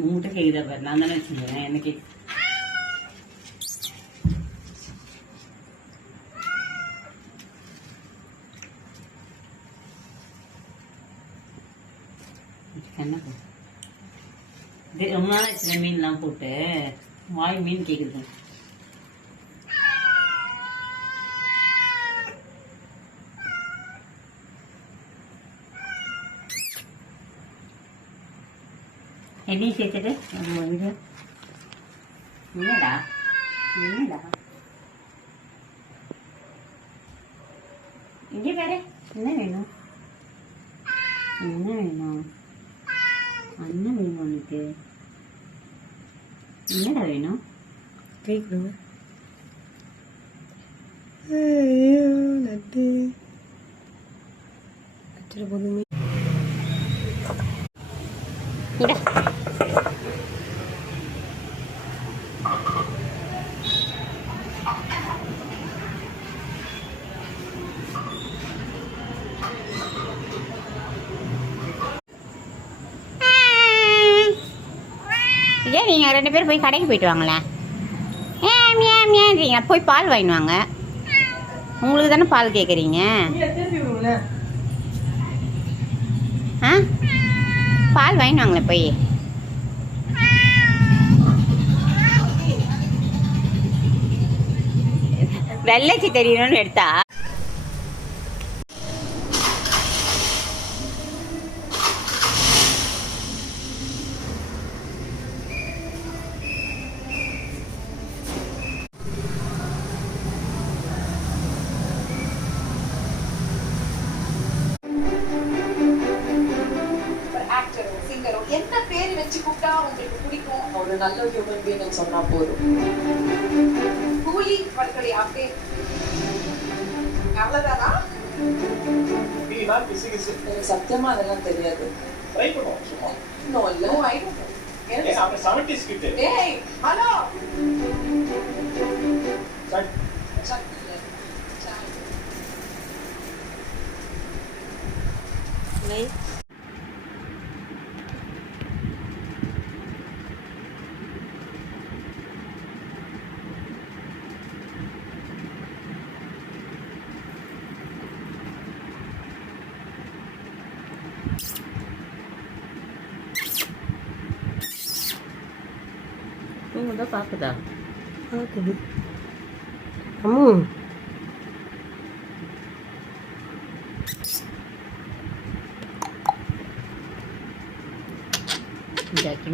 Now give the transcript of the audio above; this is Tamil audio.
உங்ககிட்ட கேக்குதா பாரு, நான் தானே வச்சுருந்தேன் என்ன கேக்கு. என்ன இது ரொம்ப நாள் ஆச்சு மீன்லாம் போட்டு, வாய் மீன் கேக்குது. என்னையும் சேர்த்துட்டு இது என்னடா என்னடா இங்கே வேற என்ன வேணும், என்ன வேணும், அண்ணன் வேணும் உனக்கு, என்னடா வேணும் கேட்குறோங்க. நட்டு அச்சுற போதுமே ஏன் நீங்கள் 2 பேரும் போய் கடைக்கு போயிட்டு வாங்களேன். ஏன்றீங்க, போய் பால் வாங்கிடுவாங்க. உங்களுக்கு தானே பால் கேட்குறீங்க. ஆ பால் வாங்கிடுவாங்களே போய். வெள்ளைச்சி தெரியணும்னு எடுத்தா என்ன பேர் வச்சு கூப்பிட்டா உங்களுக்கு பிடிக்கும்? ஒரு நல்ல ஹியூமன் பீயிங் சொன்னா போதும். கூலி பல்கலை அப்பே அவ்வளவுதானா? சத்தியமா அதெல்லாம் தெரியாது. ட்ரை பண்ணுவோம் சும்மா. நோ இல்ல ஐ டோன்ட் நோ. ஏன் அப்ப 70s கிட்ட. டேய் ஹலோ சட் சட் நை தூங்குதா பாக்குதா பார்க்குது. அம்மு